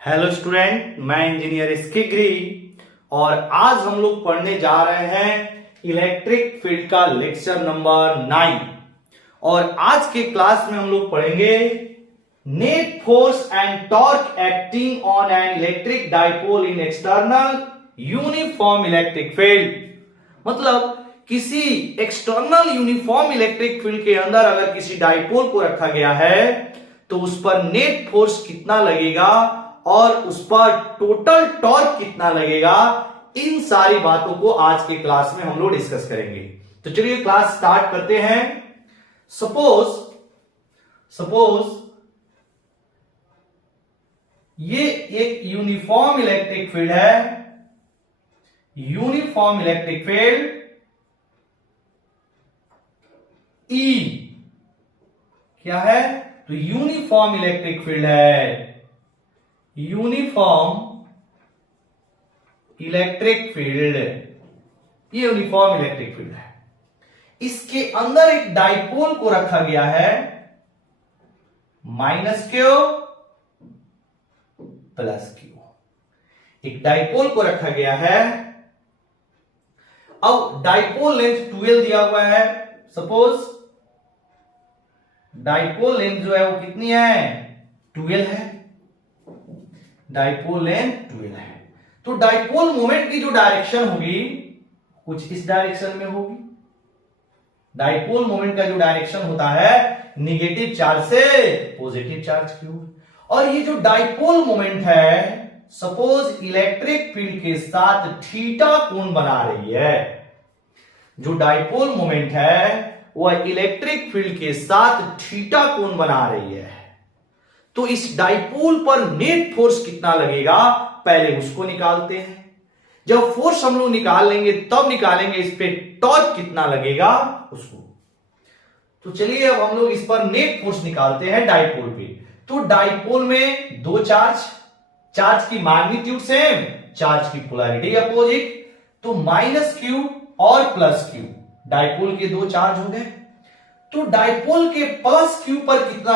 Hello student, मैं engineer स्किग्री और आज हम लोग पढ़ने जा रहे हैं इलेक्ट्रिक फील्ड का लेक्चर नंबर 9। और आज के क्लास में हम लोग पढ़ेंगे net force and torque acting on an electric dipole in external uniform electric field. मतलब किसी एक्सटर्नल यूनिफॉर्म इलेक्ट्रिक फील्ड के अंदर अगर किसी डाइपोल को रखा गया है तो उस पर नेट फोर्स कितना लगेगा और उस पर टोटल टॉर्क कितना लगेगा, इन सारी बातों को आज के क्लास में हम लोग डिस्कस करेंगे। तो चलिए क्लास स्टार्ट करते हैं। सपोज ये एक यूनिफॉर्म इलेक्ट्रिक फील्ड है। यूनिफॉर्म इलेक्ट्रिक फील्ड E क्या है? तो यूनिफॉर्म इलेक्ट्रिक फील्ड है। यूनिफॉर्म इलेक्ट्रिक फील्ड, ये यूनिफॉर्म इलेक्ट्रिक फील्ड है। इसके अंदर एक डाइपोल को रखा गया है -Q +Q। एक डाइपोल को रखा गया है। अब डाइपोल लेंथ 12 दिया हुआ है। सपोज डाइपोल लेंथ जो है वो कितनी है? 12 है। डाइपोल लेंथ 12 है। तो डाइपोल मोमेंट की जो डायरेक्शन होगी कुछ इस डायरेक्शन में होगी। डाइपोल मोमेंट का जो डायरेक्शन होता है निगेटिव चार्ज से पॉजिटिव चार्ज की ओर। और ये जो डाइपोल मोमेंट है सपोज इलेक्ट्रिक फील्ड के साथ थीटा कोण बना रही है। जो डाइपोल मोमेंट है वह इलेक्ट्रिक फील्ड के साथ थीटा कोण बना रही है। तो इस डाइपोल पर नेट फोर्स कितना लगेगा पहले उसको निकालते हैं। जब फोर्स हम लोग निकाल लेंगे तब निकालेंगे इस पे टॉर्क कितना लगेगा उसको। तो चलिए अब हम लोग इस पर नेट फोर्स निकालते हैं डाइपोल पे। तो डाइपोल में दो चार्ज की मैग्नीट्यूड सेम, चार्ज की पोलैरिटी अपोजिट। तो -Q और +Q डाइपोल के दो चार्ज हो गए। तो डाइपोल के +Q पर कितना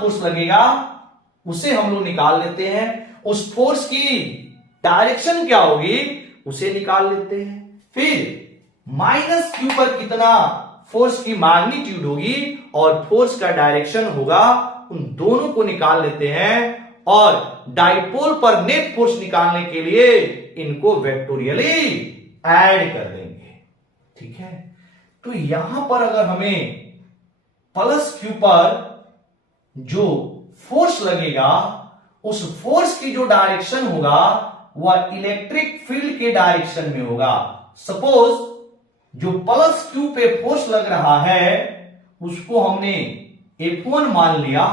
फोर्स लगेगा उसे हम लोग निकाल लेते हैं। उस फोर्स की डायरेक्शन क्या होगी उसे निकाल लेते हैं। फिर -Q पर कितना फोर्स की मैग्नीट्यूड होगी और फोर्स का डायरेक्शन होगा, उन दोनों को निकाल लेते हैं। और डाइपोल पर नेट फोर्स निकालने के लिए इनको वेक्टोरियली ऐड कर देंगे। ठीक है। तो यहां पर अगर हमें +Q पर जो फोर्स लगेगा उस फोर्स की जो डायरेक्शन होगा वह इलेक्ट्रिक फील्ड के डायरेक्शन में होगा। सपोज जो +Q पे फोर्स लग रहा है उसको हमने F1 मान लिया।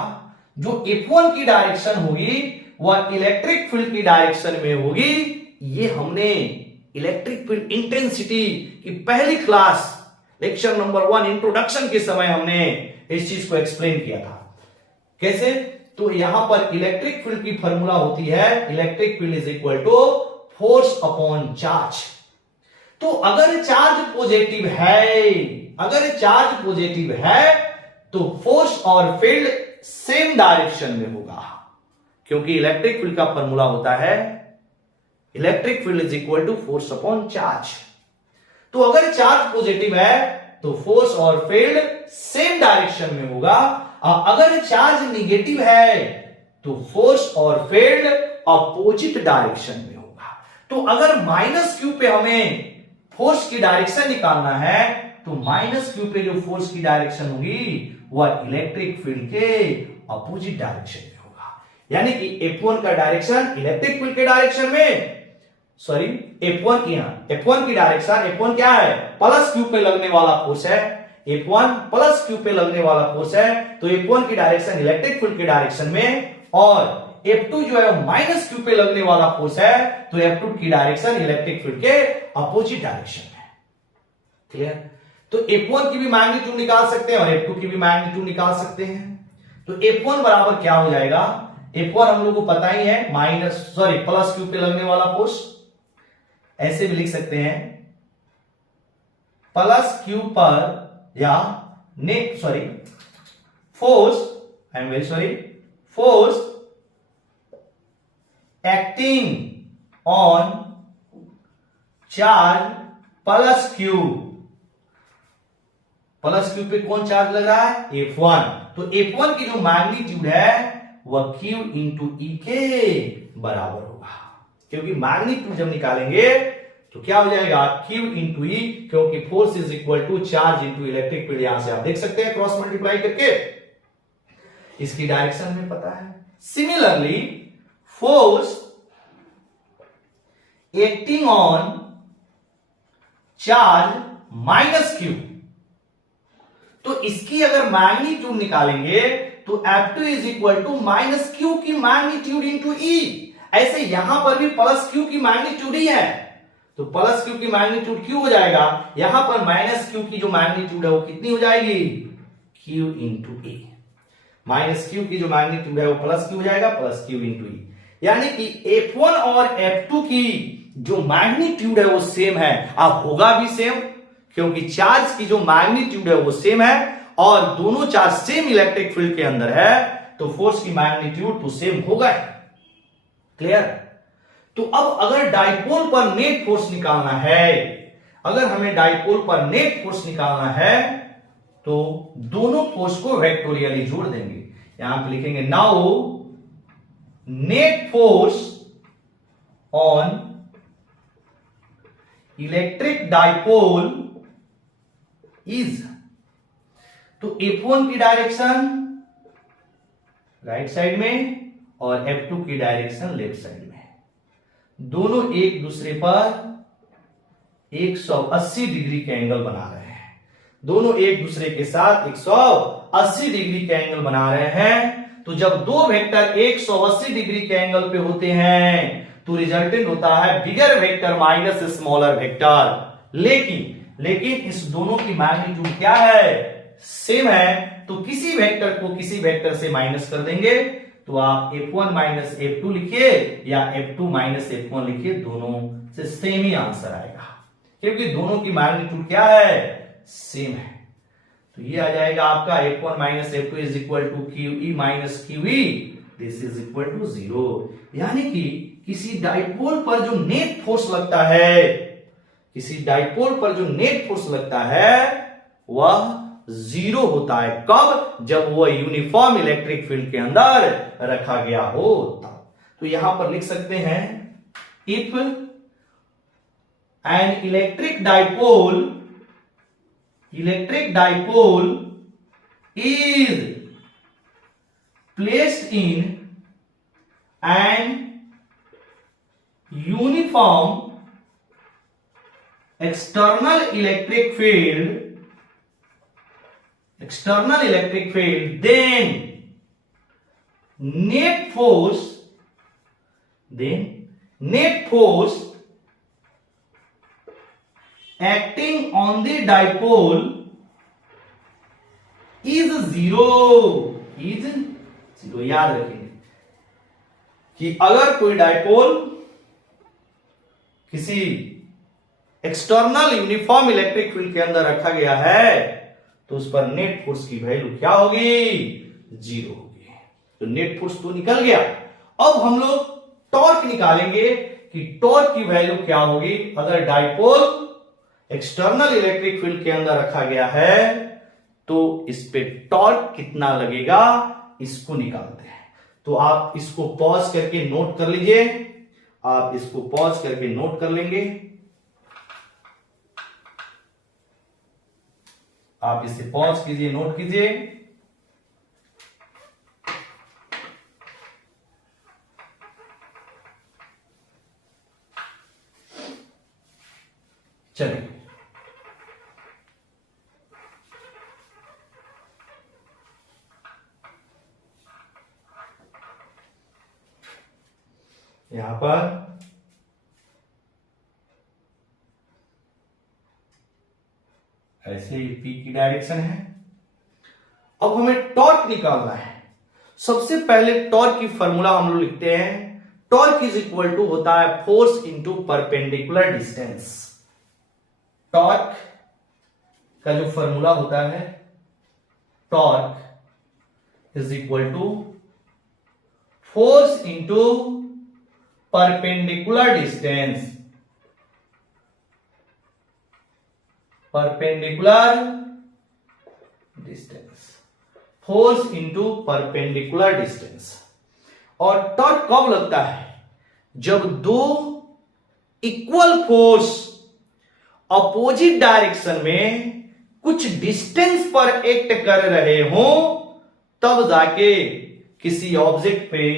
जो F1 की डायरेक्शन होगी वह इलेक्ट्रिक फील्ड की डायरेक्शन में होगी। ये हमने इलेक्ट्रिक फील्ड इंटेंसिटी की पहली क्लास लेक्चर नंबर 1 इंट्रोडक्शन के समय हमने इस चीज को एक्सप्लेन किया था। कैसे? तो यहां पर इलेक्ट्रिक फील्ड की फॉर्मूला होती है electric field is equal to force upon charge. तो अगर चार्ज पॉजिटिव है तो फोर्स और फील्ड सेम डायरेक्शन में होगा, क्योंकि इलेक्ट्रिक फील्ड का फॉर्मूला होता है electric field is equal to force upon charge. तो अगर चार्ज पॉजिटिव है तो फोर्स और फील्ड सेम डायरेक्शन में होगा। अगर चार्ज निगेटिव है तो फोर्स और फील्ड अपोजिट डायरेक्शन में होगा। तो अगर -Q पे हमें फोर्स की डायरेक्शन निकालना है तो -Q पे जो फोर्स की डायरेक्शन होगी वह इलेक्ट्रिक फील्ड के अपोजिट डायरेक्शन में होगा। यानी कि F1 का डायरेक्शन इलेक्ट्रिक फील्ड के डायरेक्शन में, सॉरी F1 की डायरेक्शन, F1 क्या है? +Q पे लगने वाला फोर्स है। F1 +Q पे लगने वाला फोर्स है। तो F1 की डायरेक्शन इलेक्ट्रिक फील्ड के डायरेक्शन में, और F2 जो है -Q पे लगने वाला फोर्स है। तो F2 की डायरेक्शन इलेक्ट्रिक फील्ड के अपोजिट डायरेक्शन में। क्लियर? तो F1 की भी मैग्नीट्यूड निकाल सकते हैं और F2 की भी मैग्नीट्यूड निकाल सकते हैं। तो F1 बराबर क्या हो जाएगा? F1 हम लोग को पता ही है +Q पे लगने वाला फोर्स। ऐसे भी लिख सकते हैं +Q पर या force acting on charge plus Q. Plus Q पे कौन चार्ज लग रहा है? F1। तो F1 की जो मैग्नीट्यूड है वह Q इंटू E के बराबर होगा, क्योंकि मैग्नीट्यूड जब निकालेंगे तो क्या हो जाएगा? Q इंटू E, क्योंकि force is equal to charge into electric field. यहां से आप देख सकते हैं क्रॉस मल्टीप्लाई करके, इसकी डायरेक्शन में पता है। Similarly force acting on charge minus Q, तो इसकी अगर मैग्नीट्यूड निकालेंगे तो F2 is equal to minus Q की मैग्नीट्यूड इंटू E। ऐसे यहां पर भी प्लस क्यू की मैग्नीट्यूड ही है, तो प्लस क्यू की मैग्नीट्यूड क्यू हो जाएगा। यहां पर माइनस क्यू की जो मैग्नीट्यूड है वो कितनी हो जाएगी? Q into E। Minus Q की जो मैग्नीट्यूड है वो प्लस क्यू हो जाएगा, प्लस क्यू इंटू E। यानी कि F1 और F2 की जो मैग्नीट्यूड है वो सेम है। अब होगा भी सेम, क्योंकि चार्ज की जो मैग्नीट्यूड है वो सेम है और दोनों चार्ज सेम इलेक्ट्रिक फील्ड के अंदर है, तो फोर्स की मैग्नीट्यूड तो सेम होगा। क्लियर? तो अब अगर डाइपोल पर नेट फोर्स निकालना है, अगर हमें डाइपोल पर नेट फोर्स निकालना है तो दोनों फोर्स को वेक्टोरियली जोड़ देंगे। यहां पे लिखेंगे now net force on electric dipole is, तो F1 की डायरेक्शन राइट साइड में और F2 की डायरेक्शन लेफ्ट साइड में, दोनों एक दूसरे पर 180 डिग्री के एंगल बना रहे हैं। दोनों एक दूसरे के साथ 180 डिग्री के एंगल बना रहे हैं। तो जब दो वेक्टर 180 डिग्री के एंगल पे होते हैं तो रिजल्टेंट होता है बिगर वेक्टर माइनस स्मॉलर वेक्टर। लेकिन इस दोनों की मैग्नीट्यूड क्या है? सेम है, तो किसी वेक्टर को किसी वेक्टर से माइनस कर देंगे, तो आप F1 माइनस F2 लिखिए या F2 माइनस F1 लिखिए, दोनों से सेम ही आंसर आएगा, क्योंकि दोनों की मैग्नीट्यूड क्या है? सेम है। तो ये आ जाएगा आपका F1 minus F2 is equal to QE minus QE, this is equal to 0। यानी कि किसी डाइपोल पर जो नेट फोर्स लगता है, किसी डाइपोल पर जो नेट फोर्स लगता है वह 0 होता है। कब? जब वह यूनिफॉर्म इलेक्ट्रिक फील्ड के अंदर रखा गया हो तब। तो यहां पर लिख सकते हैं if an electric dipole is placed in an uniform external electric field, then net force acting on the dipole is 0। याद रखेंगे कि अगर कोई डाइपोल किसी एक्सटर्नल यूनिफॉर्म इलेक्ट्रिक फील्ड के अंदर रखा गया है तो उस पर नेट फोर्स की वैल्यू क्या होगी? 0 होगी। तो नेट फोर्स तो निकल गया। अब हम लोग टॉर्क निकालेंगे कि टॉर्क की वैल्यू क्या होगी अगर डाइपोल एक्सटर्नल इलेक्ट्रिक फील्ड के अंदर रखा गया है, तो इस पे टॉर्क कितना लगेगा इसको निकालते हैं। तो आप इसको पॉज करके नोट कर लीजिए, आप इसको पॉज करके नोट कर लेंगे, आप इसे पॉज कीजिए, नोट कीजिए। चलिए यहां पर ऐसे ही P की डायरेक्शन है। अब हमें टॉर्क निकालना है। सबसे पहले टॉर्क की फॉर्मूला हम लोग लिखते हैं, टॉर्क इज इक्वल टू होता है force into perpendicular distance. Torque का जो फॉर्मूला होता है, torque is equal to force into perpendicular distance, perpendicular distance, force into perpendicular distance. और टॉर्क कब लगता है? जब दो इक्वल फोर्स अपोजिट डायरेक्शन में कुछ डिस्टेंस पर एक्ट कर रहे हो, तब जाके किसी ऑब्जेक्ट पे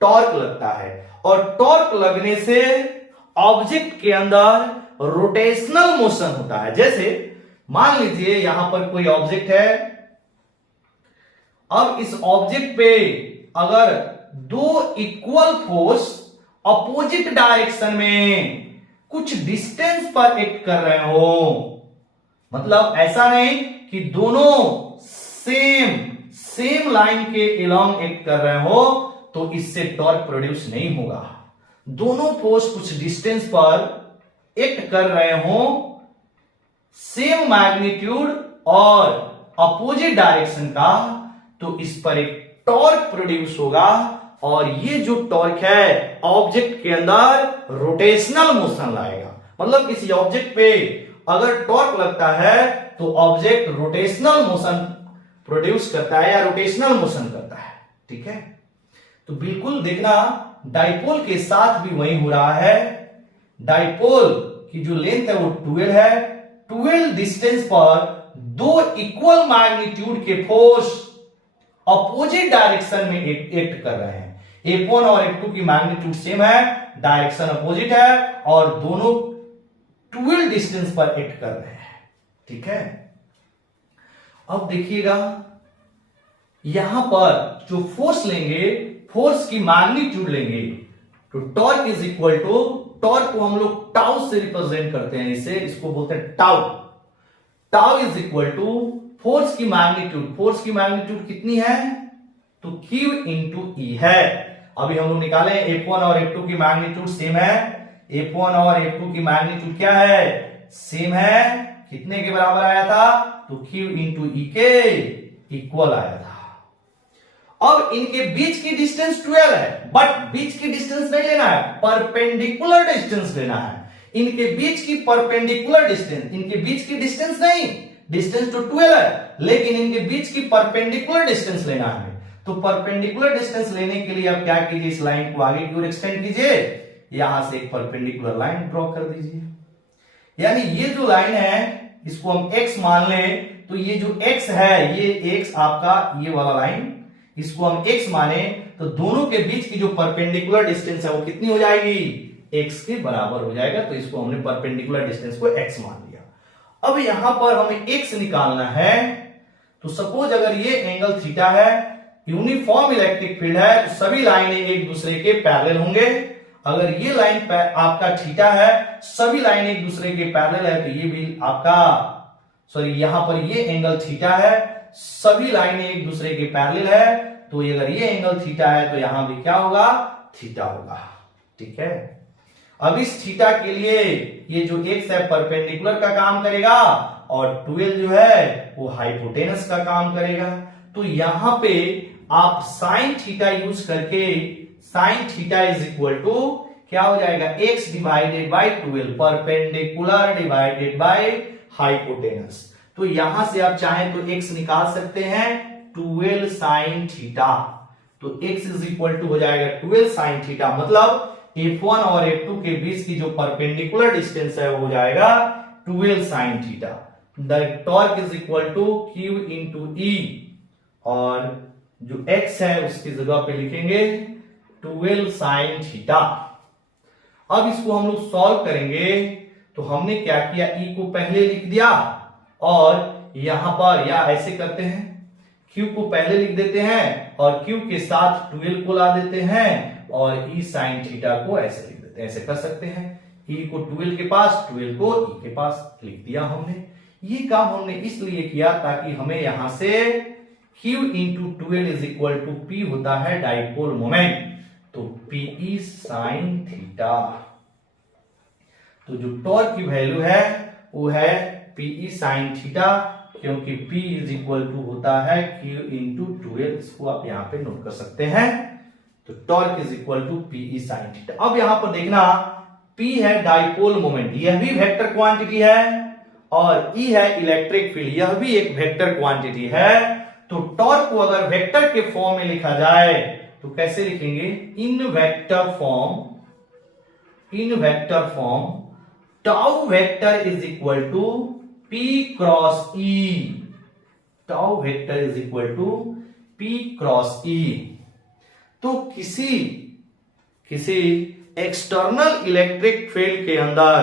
टॉर्क लगता है। और टॉर्क लगने से ऑब्जेक्ट के अंदर रोटेशनल मोशन होता है। जैसे मान लीजिए यहां पर कोई ऑब्जेक्ट है, अब इस ऑब्जेक्ट पे अगर दो इक्वल फोर्स अपोजिट डायरेक्शन में कुछ डिस्टेंस पर एक्ट कर रहे हो, मतलब ऐसा नहीं कि दोनों सेम लाइन के अलोंग एक्ट कर रहे हो, तो इससे टॉर्क प्रोड्यूस नहीं होगा। दोनों फोर्स कुछ डिस्टेंस पर एक्ट कर रहे हो, सेम मैग्नीट्यूड और अपोजिट डायरेक्शन का, तो इस पर एक टॉर्क प्रोड्यूस होगा। और ये जो टॉर्क है ऑब्जेक्ट के अंदर रोटेशनल मोशन लाएगा। मतलब किसी ऑब्जेक्ट पे अगर टॉर्क लगता है तो ऑब्जेक्ट रोटेशनल मोशन प्रोड्यूस करता है या रोटेशनल मोशन करता है। ठीक है, तो बिल्कुल देखना डाइपोल के साथ भी वही हो रहा है। डाइपोल की जो लेंथ है वो 12 है। 12 डिस्टेंस पर दो इक्वल मैग्नीट्यूड के फोर्स अपोजिट डायरेक्शन में एक्ट कर रहे हैं। F1 और F2 की मैग्नीट्यूड सेम है, डायरेक्शन अपोजिट है और दोनों 12 डिस्टेंस पर एक्ट कर रहे हैं। ठीक है, अब देखिएगा यहां पर जो फोर्स लेंगे, फोर्स की मैग्नीट्यूड लेंगे, तो torque is equal to, torque को हम लोग टाउ से रिप्रेजेंट करते हैं, इसको बोलते हैं tau. Tau is equal to force की मैग्नीट्यूड। फोर्स की मैग्नीट्यूड कितनी है? तो Q इंटू ई है। अभी हम लोग निकाले F1 और F2 की मैग्नीट्यूड सेम है। F1 और F2 की मैग्नीट्यूड क्या है? सेम है। कितने के बराबर आया था? तो Q इंटू ई के इक्वल आया था। अब इनके बीच की डिस्टेंस 12 है, बट बीच की डिस्टेंस नहीं लेना है, परपेंडिकुलर डिस्टेंस लेना है। इनके बीच की परपेंडिकुलर डिस्टेंस, इनके बीच की डिस्टेंस नहीं, डिस्टेंस तो 12 है, लेकिन इनके बीच की परपेंडिकुलर डिस्टेंस लेना है। तो परपेंडिकुलर डिस्टेंस लेने के लिए आप क्या कीजिए, इस लाइन को आगे की ओर एक्सटेंड कीजिए, यहां से एक परपेंडिकुलर लाइन ड्रॉ कर दीजिए। यानी ये जो लाइन है इसको हम x मान लें, तो ये जो x है, ये x आपका ये वाला लाइन, इसको हम x माने, तो दोनों के बीच की जो परपेंडिकुलर डिस्टेंस है वो कितनी हो जाएगी? x के बराबर हो जाएगा। तो इसको हमने परपेंडिकुलर डिस्टेंस को x मान लिया। अब यहां पर हमें x निकालना है। तो सपोज अगर ये एंगल थीटा है, यूनिफॉर्म इलेक्ट्रिक फील्ड है, तो सभी लाइनें एक दूसरे के पैरेलल होंगे। अगर ये लाइन आपका थीटा है, सभी लाइन एक दूसरे के पैरेलल है, तो ये भी आपका, सॉरी यहां पर ये एंगल थीटा है, सभी लाइनें एक दूसरे के पैरेलल है, तो अगर ये एंगल थीटा है तो यहां भी क्या होगा? थीटा होगा। ठीक है, अब इस थीटा के लिए ये जो x है परपेंडिकुलर का काम करेगा और 12 जो है वो हाइपोटेनस का काम करेगा। तो यहां पे आप साइन थीटा यूज करके, sine theta is equal to क्या हो जाएगा? x divided by 12, perpendicular divided by hypotenuse. तो यहां से आप चाहें तो x निकाल सकते हैं 12 साइन थीटा। तो x इज इक्वल टू हो जाएगा 12 साइन थीटा। मतलब F1 और F2 के बीच की जो परपेंडिकुलर डिस्टेंस है वो हो जाएगा 12 sine theta. The torque is equal to Q into E, और जो x है उसकी जगह पे लिखेंगे 12 साइन थीटा। अब इसको हम लोग सॉल्व करेंगे, तो हमने क्या किया, e को पहले लिख दिया और यहां पर, या ऐसे करते हैं, q को पहले लिख देते हैं और q के साथ 12 को ला देते हैं और e साइन थीटा को ऐसे लिख देते हैं। ऐसे कर सकते हैं, e को 12 के पास, 12 को e के पास लिख दिया हमने। ये काम हमने इसलिए किया ताकि हमें यहां से q into 12 is equal to p होता है डाइपोल मोमेंट, तो pe साइन थीटा। तो जो टॉर्क की वैल्यू है वो है pe साइन थीटा, क्योंकि p इज इक्वल टू होता है q इंटू 12। इसको आप यहां पे नोट कर सकते हैं। तो torque is equal to P E sine theta. अब यहां पर देखना, P है डाइपोल मोमेंट, यह भी वेक्टर क्वांटिटी है, और E है इलेक्ट्रिक फील्ड, यह भी एक वेक्टर क्वांटिटी है। तो टॉर्क को अगर वेक्टर के फॉर्म में लिखा जाए तो कैसे लिखेंगे? In vector form tau vector is equal to P cross E। Tau vector is equal to P cross E। तो किसी एक्सटर्नल इलेक्ट्रिक फील्ड के अंदर,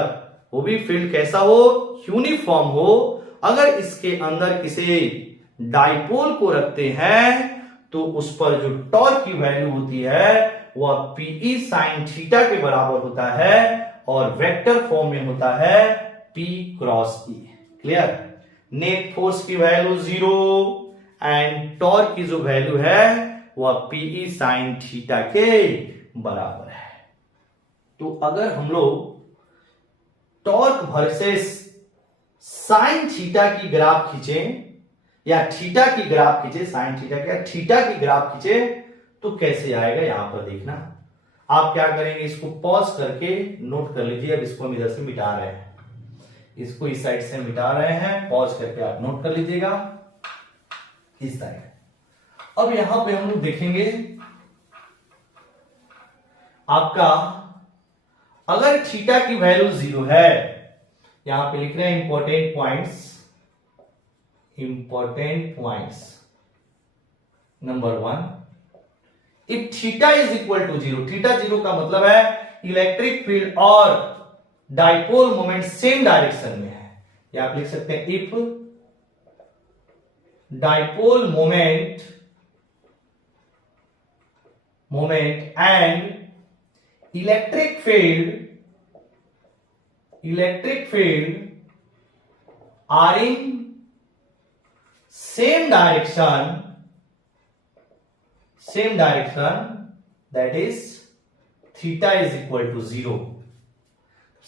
वो भी फील्ड कैसा हो? यूनिफॉर्म हो, अगर इसके अंदर किसी डाइपोल को रखते हैं तो उस पर जो टॉर्क की वैल्यू होती है वह पीई साइन थीटा के बराबर होता है, और वेक्टर फॉर्म में होता है P cross E। Clear? Net force की वैल्यू 0 एंड टॉर्क की जो वैल्यू है वह पीई साइन थीटा के बराबर है। तो अगर हम लोग टॉर्क वर्सेस साइन थीटा की ग्राफ खींचे, या थीटा की ग्राफ खींचे, साइन थीटा क्या, थीटा की ग्राफ खींचे, तो कैसे आएगा यहां पर देखना। आप क्या करेंगे, इसको पॉज करके नोट कर लीजिए। अब इसको हम इधर से मिटा रहे हैं, इसको इस साइड से मिटा रहे हैं, पॉज करके आप नोट कर लीजिएगा इस साइड। अब यहां पे हम लोग देखेंगे आपका, अगर थीटा की वैल्यू 0 है, यहां पे लिख रहे हैं important points. Number 1, if theta is equal to 0, theta 0 का मतलब है इलेक्ट्रिक फील्ड और डाइपोल मोमेंट सेम डायरेक्शन में है, या आप लिख सकते हैं if dipole moment and electric field are in same direction, that is theta is equal to 0।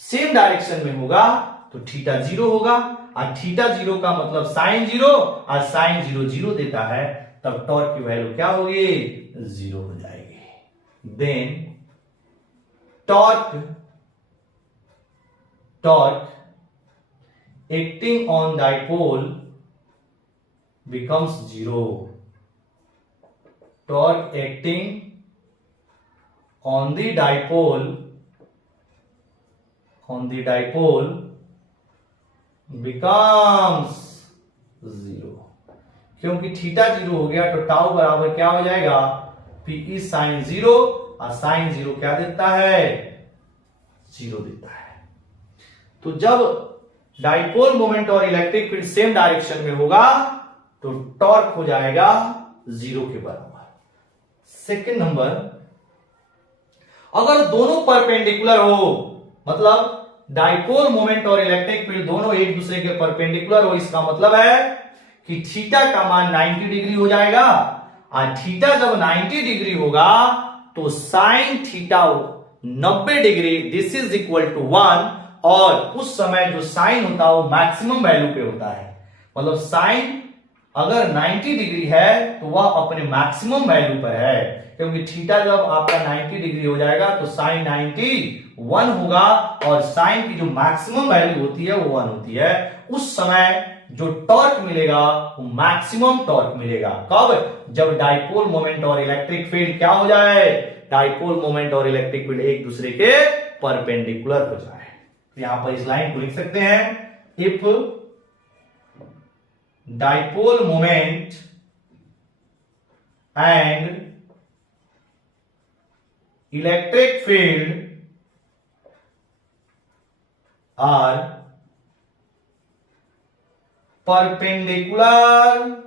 Same direction में होगा तो थीटा 0 होगा, और थीटा 0 का मतलब साइन 0, और साइन 0 0 देता है, तब टॉर्क की वैल्यू क्या होगी? 0 हो जाएगी। Then torque acting on dipole becomes 0। Torque acting on the dipole becomes 0, क्योंकि थीटा 0 हो गया तो टाउ बराबर क्या हो जाएगा? पीई साइन 0, और साइन 0 क्या देता है? 0 देता है। तो जब डाइपोल मोमेंट और इलेक्ट्रिक फील्ड सेम डायरेक्शन में होगा तो टॉर्क हो जाएगा 0 के बराबर। सेकेंड नंबर, अगर दोनों परपेंडिकुलर हो, मतलब डाइपोल मोमेंट और इलेक्ट्रिक फील्ड दोनों एक दूसरे के परपेंडिकुलर हो, इसका मतलब है कि थीटा का मान 90 डिग्री हो जाएगा, और थीटा जब 90 डिग्री होगा तो sine theta 90 degree, this is equal to 1, और उस समय जो साइन होता है वो मैक्सिमम वैल्यू पे होता है। मतलब साइन अगर 90 डिग्री है तो वह अपने मैक्सिमम वैल्यू पर है, क्योंकि थीटा जब आपका 90 डिग्री हो जाएगा तो साइन 91 होगा, और साइन की जो मैक्सिमम वैल्यू होती है वो 1 होती है। उस समय जो टॉर्क मिलेगा वो मैक्सिमम टॉर्क मिलेगा। कब? जब डाइपोल मोमेंट और इलेक्ट्रिक फील्ड क्या हो जाए? डाइपोल मोमेंट और इलेक्ट्रिक फील्ड एक दूसरे के परपेंडिकुलर हो जाए। यहां पर इस लाइन को लिख सकते हैं, if dipole moment and electric field are perpendicular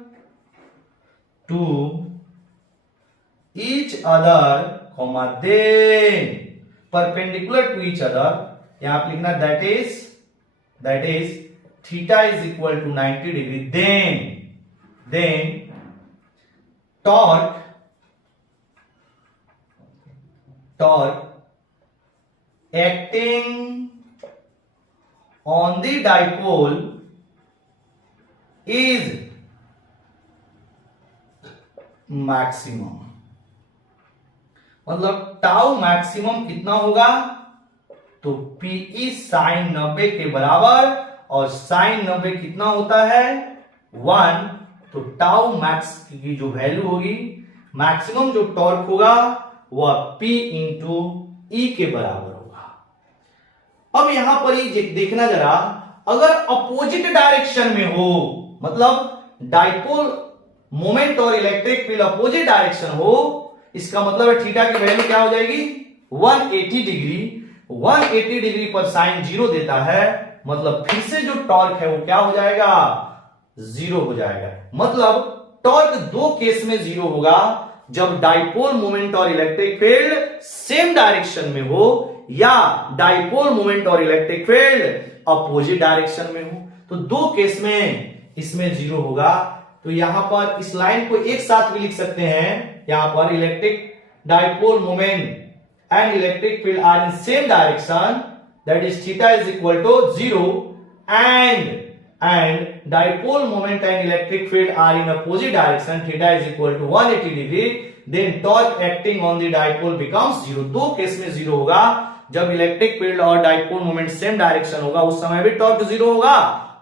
to each other, then perpendicular to each other, यहां आप लिखना that is theta is equal to 90 degree, then torque acting on the dipole is maximum। मतलब tau maximum कितना होगा, तो PE sign 90 के बराबर, और साइन 90 कितना होता है 1, तो टाउ मैक्स की जो वैल्यू होगी, मैक्सिमम जो टॉर्क होगा वह P इंटू ई के बराबर होगा। अब यहां पर ही देखना जरा, अगर अपोजिट डायरेक्शन में हो, मतलब डाइपोल मोमेंट और इलेक्ट्रिक फील्ड अपोजिट डायरेक्शन हो, इसका मतलब है थीटा की वैल्यू क्या हो जाएगी 180 डिग्री। 180 डिग्री पर साइन 0 देता है, मतलब फिर से जो टॉर्क है वो क्या हो जाएगा 0 हो जाएगा। मतलब टॉर्क दो केस में 0 होगा, जब डाइपोल मोमेंट और इलेक्ट्रिक फील्ड सेम डायरेक्शन में हो, या डाइपोल मोमेंट और इलेक्ट्रिक फील्ड अपोजिट डायरेक्शन में हो। तो दो केस में इसमें 0 होगा। तो यहां पर इस लाइन को एक साथ भी लिख सकते हैं, यहां पर electric dipole moment and electric field are in same direction, that is theta is equal to 0, and dipole moment and electric field are in opposite direction, theta is equal to 180 degree, then torque acting on the dipole becomes 0। दो case में 0 होगा, जब electric field और dipole moment same direction होगा उस समय भी torque 0 होगा,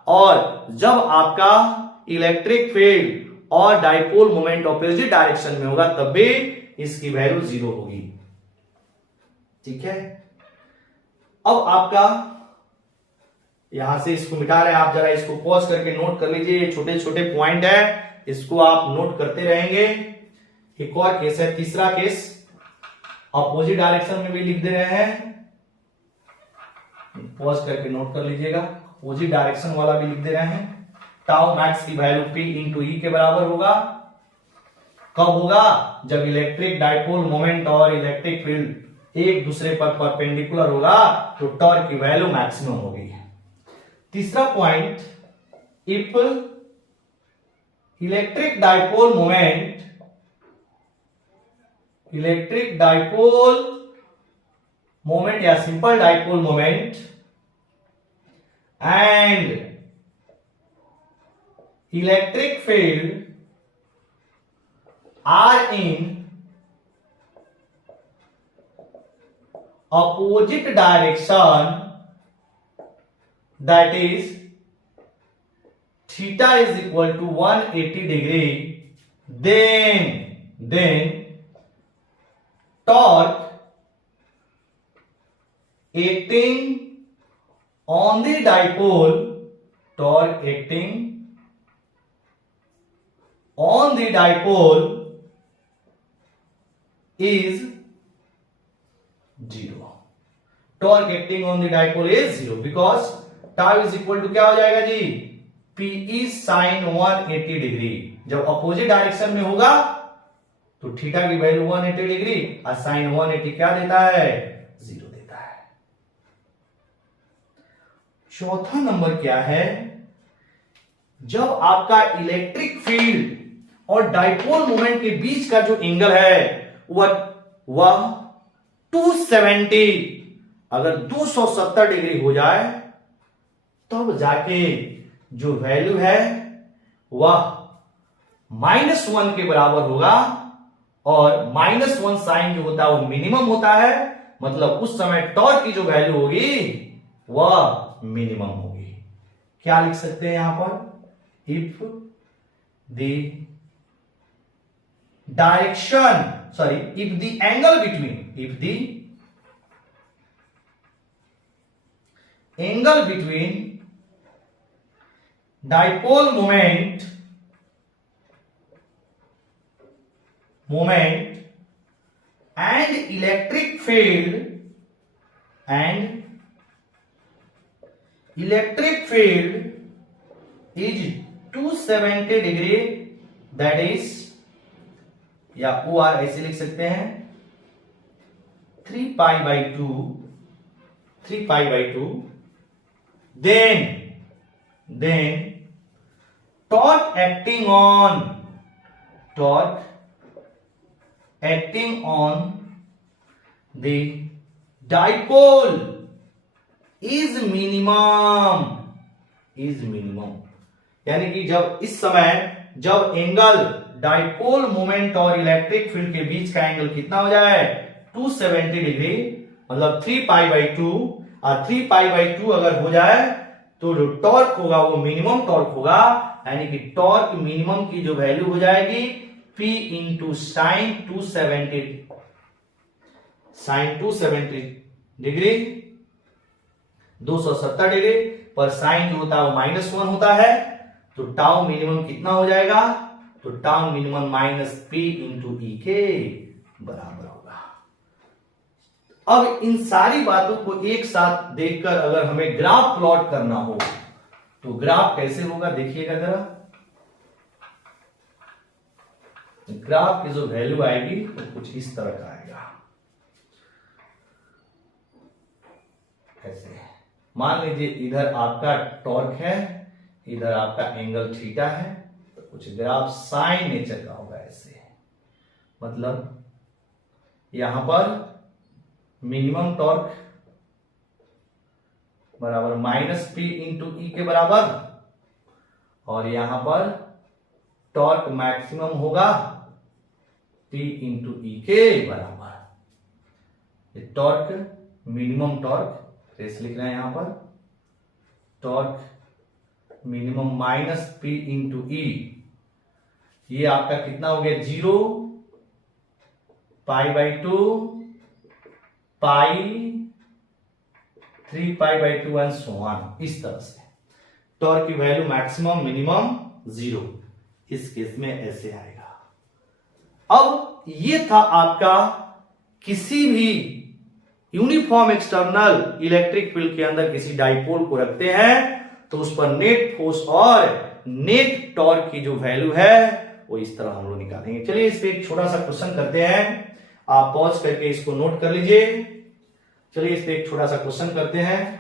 और जब आपका इलेक्ट्रिक फील्ड और डाइपोल मोमेंट ऑपोजिट डायरेक्शन में होगा तब भी इसकी वैल्यू 0 होगी। ठीक है, अब आपका यहां से इसको मिटा रहे हैं, आप जरा इसको पॉज करके नोट कर लीजिए, ये छोटे छोटे पॉइंट है, इसको आप नोट करते रहेंगे। एक और केस है, तीसरा केस, अपोजिट डायरेक्शन में भी लिख दे रहे हैं, पॉज करके नोट कर लीजिएगा। अपोजिट डायरेक्शन वाला भी लिख दे रहे हैं। टाउ मैक्स की वैल्यू P इंटू ई के बराबर होगा। कब होगा, जब इलेक्ट्रिक डाइपोल मोमेंट और इलेक्ट्रिक फील्ड एक दूसरे पर परपेंडिकुलर होगा, तो टॉर्क की वैल्यू मैक्सिमम होगी। तीसरा point, if electric dipole moment या simple dipole moment and electric field are in opposite direction, that is theta is equal to 180 degree, then torque acting on the dipole is 0। Torque acting on the dipole is 0 because tau is equal to क्या हो जाएगा जी, P E sine 180 degree. जब opposite direction में होगा तो theta की value 180 degree, और साइन 180 क्या देता है 0 देता है। चौथा नंबर क्या है, जब आपका इलेक्ट्रिक फील्ड और डाइपोल मोमेंट के बीच का जो एंगल है वह 270, अगर 270 डिग्री हो जाए तब जाके जो वैल्यू है वह -1 के बराबर होगा, और -1 साइन जो होता है वो मिनिमम होता है, मतलब उस समय टॉर्क की जो वैल्यू होगी वह मिनिमम होगी। क्या लिख सकते हैं यहां पर, if the direction if the angle between dipole moment and electric field is 270 degree, that is, या OR ऐसे लिख सकते हैं 3 pi by two, then torque acting on the dipole is minimum, यानी कि जब इस समय जब एंगल डाइपोल मोमेंट और इलेक्ट्रिक फील्ड के बीच का एंगल कितना हो जाए 270 डिग्री मतलब 3π/2, और 3π/2 अगर हो जाए तो जो टॉर्क होगा वो मिनिमम टॉर्क होगा, यानी कि टॉर्क मिनिमम की जो वैल्यू हो जाएगी P into sine 270 degree 270 degree पर साइन जो होता है वो -1 होता है, तो टाउ मिनिमम कितना हो जाएगा, तो टाउ मिनिमम -P इंटू ई के बराबर होगा। अब इन सारी बातों को एक साथ देखकर अगर हमें ग्राफ प्लॉट करना हो तो ग्राफ कैसे होगा देखिएगा जरा। ग्राफ की जो वैल्यू आएगी वो कुछ इस तरह का आएगा, ऐसे मान लीजिए इधर आपका टॉर्क है, इधर आपका एंगल थीटा है, तो कुछ ग्राफ साइन नेचर का होगा ऐसे, मतलब यहां पर मिनिमम टॉर्क बराबर -P इंटू ई के बराबर, और यहां पर टॉर्क मैक्सिमम होगा P इंटू ई के बराबर। टॉर्क मिनिमम टॉर्क रेस लिख रहे हैं यहां पर, टॉर्क मिनिमम -P इंटू ई, ये आपका कितना हो गया 0, π/2, पाई 3π/2 एंड सो ऑन, इस तरह से टॉर्क की वैल्यू मैक्सिमम मिनिमम 0, इस केस में ऐसे आएगा। अब ये था आपका किसी भी यूनिफॉर्म एक्सटर्नल इलेक्ट्रिक फील्ड के अंदर किसी डाइपोल को रखते हैं तो उस पर नेट फोर्स और नेट टॉर्क की जो वैल्यू है वो इस तरह हम लोग निकालेंगे। चलिए इस पे एक छोटा सा क्वेश्चन करते हैं, आप पॉज करके इसको नोट कर लीजिए। चलिए इस पे एक छोटा सा क्वेश्चन करते हैं।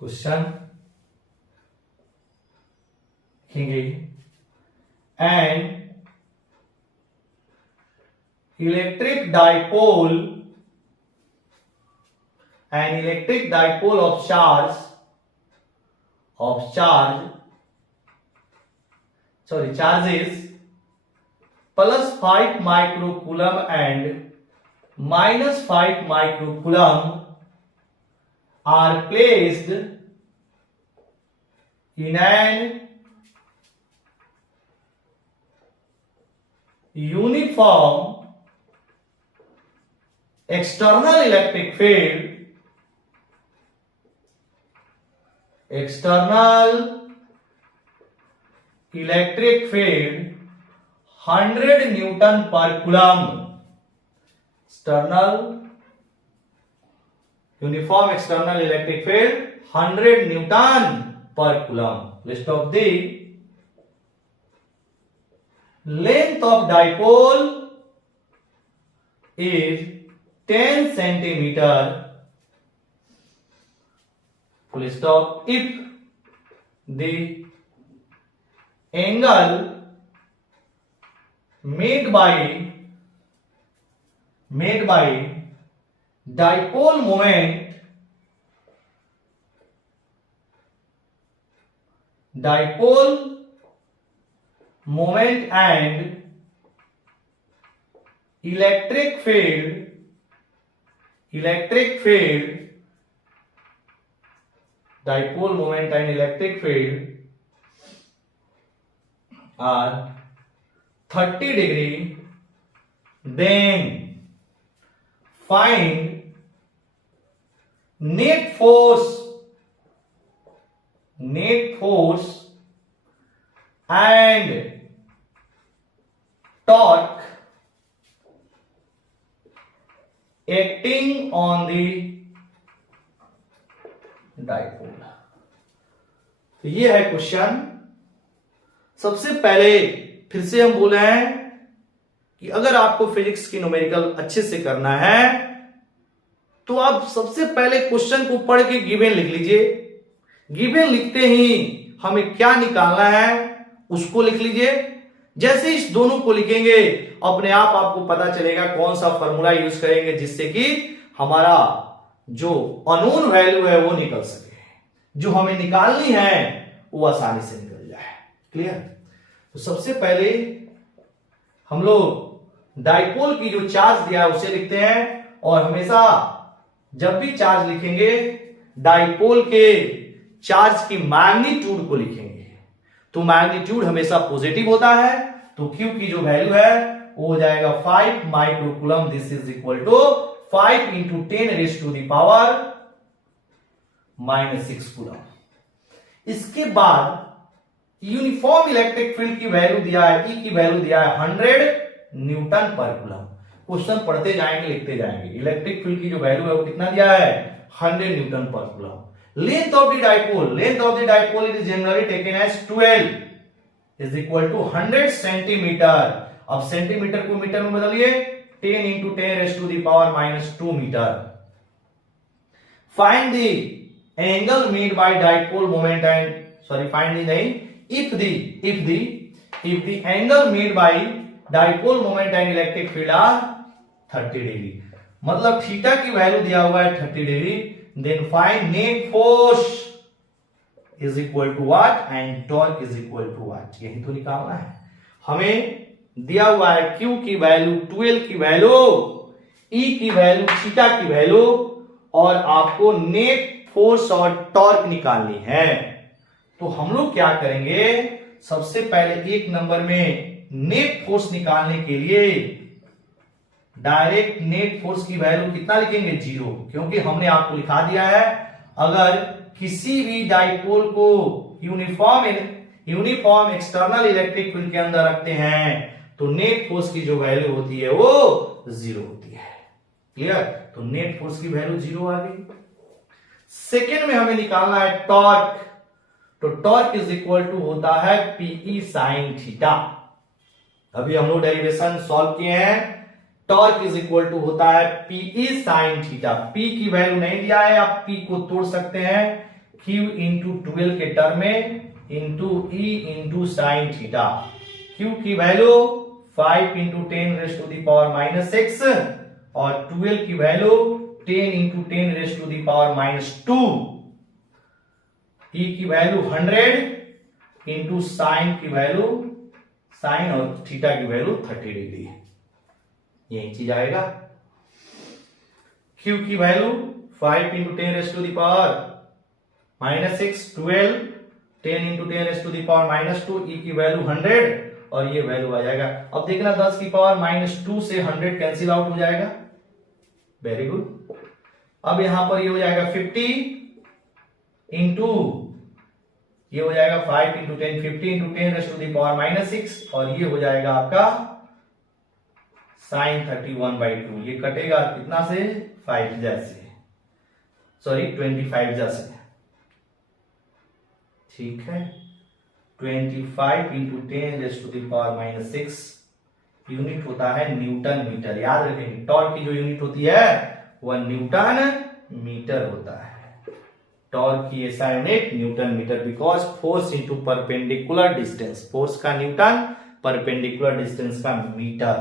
क्वेश्चन लिखेंगे, an electric dipole of charges +5 microcoulomb and -5 microcoulomb are placed in an uniform external electric field, 100 Newton per coulomb, uniform external electric field 100 Newton per coulomb. List of the length of dipole is 10 centimeter. Full stop. If the angle made by dipole moment and electric field dipole moment and electric field are 30 degree, then find net force and torque acting on the dipole. तो ये है question. सबसे पहले फिर से हम बोले हैं कि अगर आपको फिजिक्स की न्यूमेरिकल अच्छे से करना है तो आप सबसे पहले क्वेश्चन को पढ़ के गिवन लिख लीजिए। गिवन लिखते ही हमें क्या निकालना है उसको लिख लीजिए। जैसे इस दोनों को लिखेंगे अपने आप आपको पता चलेगा कौन सा फॉर्मूला यूज करेंगे जिससे कि हमारा जो अननोन वैल्यू है वो निकल सके, जो हमें निकालनी है वो आसानी से निकल जाए। क्लियर? तो सबसे पहले हम लोग डाइपोल की जो चार्ज दिया है उसे लिखते हैं, और हमेशा जब भी चार्ज लिखेंगे डाइपोल के चार्ज की मैग्नीट्यूड को लिखेंगे। तो मैग्नीट्यूड हमेशा पॉजिटिव होता है, तो Q की जो वैल्यू है वो हो जाएगा 5 microcoulomb. This is equal to 5 into 10 raise to the power -6 coulomb. इसके बाद यूनिफॉर्म इलेक्ट्रिक फील्ड की वैल्यू दिया है, E की वैल्यू दिया है 100 न्यूटन पर कूलम। क्वेश्चन पढ़ते जाएंगे लिखते जाएंगे। इलेक्ट्रिक फील्ड की जो वैल्यू है वो कितना दिया है? 100 newton per coulomb. Length of the dipole is generally taken as 12 is equal to 100 centimetre. अब सेंटीमीटर को मीटर में बदलिए, 10 into 10 raise to the power -2 metre. Find the angle made by dipole moment and find the नहीं, if the angle made by dipole moment and electric field are 30 degree, मतलब theta की value दिया हुआ है 30 degree, then find net force is equal to what and torque is equal to what. यही तो निकालना है हमें। दिया हुआ है Q की वैल्यू, 12 की वैल्यू, E की वैल्यू, थीटा की वैल्यू, और आपको नेट फोर्स और टॉर्क निकालनी है। तो हम लोग क्या करेंगे, सबसे पहले एक नंबर में नेट फोर्स निकालने के लिए डायरेक्ट नेट फोर्स की वैल्यू कितना लिखेंगे? 0, क्योंकि हमने आपको लिखा दिया है अगर किसी भी डाइपोल को यूनिफॉर्म एक्सटर्नल इलेक्ट्रिक फील्ड के अंदर रखते हैं तो नेट फोर्स की जो वैल्यू होती है वो 0 होती है। क्लियर? तो नेट फोर्स की वैल्यू 0 आ गई। सेकेंड में हमें निकालना है टॉर्क। तो टॉर्क इज इक्वल टू होता है पीई साइन थीटा। अभी हम लोग डेरिवेशन सॉल्व किए हैं। टॉर्क इज इक्वल टू होता है पीई साइन थीटा। पी की वैल्यू नहीं दिया है, आप पी को तोड़ सकते हैं Q इंटू 12 के टर्म में into E into sine theta. Q की value 5 into 10 raise to the power -6 और 12 की value 10 into 10 raise to the power -2। E की वैल्यू 100 इंटू साइन की वैल्यू, साइन और थीटा की वैल्यू 30 डिग्री है। यही चीज आएगा। Q की value 5 into 10 raise to the power -6, 12, 10 into 10 raise to the power -2, E की वैल्यू 100 और ये वैल्यू आ जाएगा। अब देखना 10 की पावर -2 से 100 कैंसिल आउट हो जाएगा। Very good. अब यहां पर ये हो जाएगा 50 इंटू, ये हो जाएगा 5 into 10, 50 into 10 raise to the power -6 और ये हो जाएगा आपका साइन 31/2। ये कटेगा कितना से? 5 जैसे, सॉरी 25 जैसे। ठीक है, 25 into 10 raise to the power -6 unit होता है न्यूटन मीटर। याद रखेंगे टॉर्क की जो यूनिट होती है वह न्यूटन मीटर होता है। टॉर्क की ऐसा unit newton metre, because force into perpendicular distance, force का न्यूटन, परपेंडिकुलर डिस्टेंस का मीटर।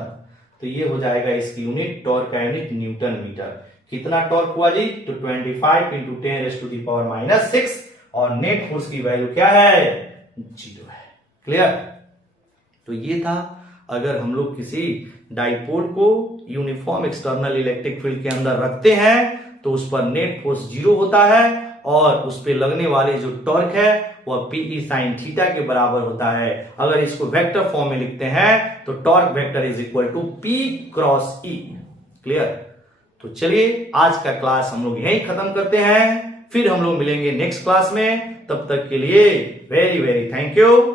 तो ये हो जाएगा इसकी यूनिट, टॉर्क का यूनिट न्यूटन मीटर। कितना टॉर्क हुआ जी? तो 25 into 10 raise to the power -6 और नेट फोर्स की वैल्यू क्या है? 0 है। क्लियर? तो ये था, अगर हम लोग किसी डाइपोल को यूनिफॉर्म एक्सटर्नल इलेक्ट्रिक फील्ड के अंदर रखते हैं तो उस पर नेट फोर्स 0 होता है और उस पर लगने वाले जो टॉर्क है वह पीई साइन थीटा के बराबर होता है। अगर इसको वेक्टर फॉर्म में लिखते हैं तो torque vector is equal to P cross E। Clear? तो चलिए आज का क्लास हम लोग यहीं खत्म करते हैं, फिर हम लोग मिलेंगे नेक्स्ट क्लास में। तब तक के लिए वेरी वेरी थैंक यू।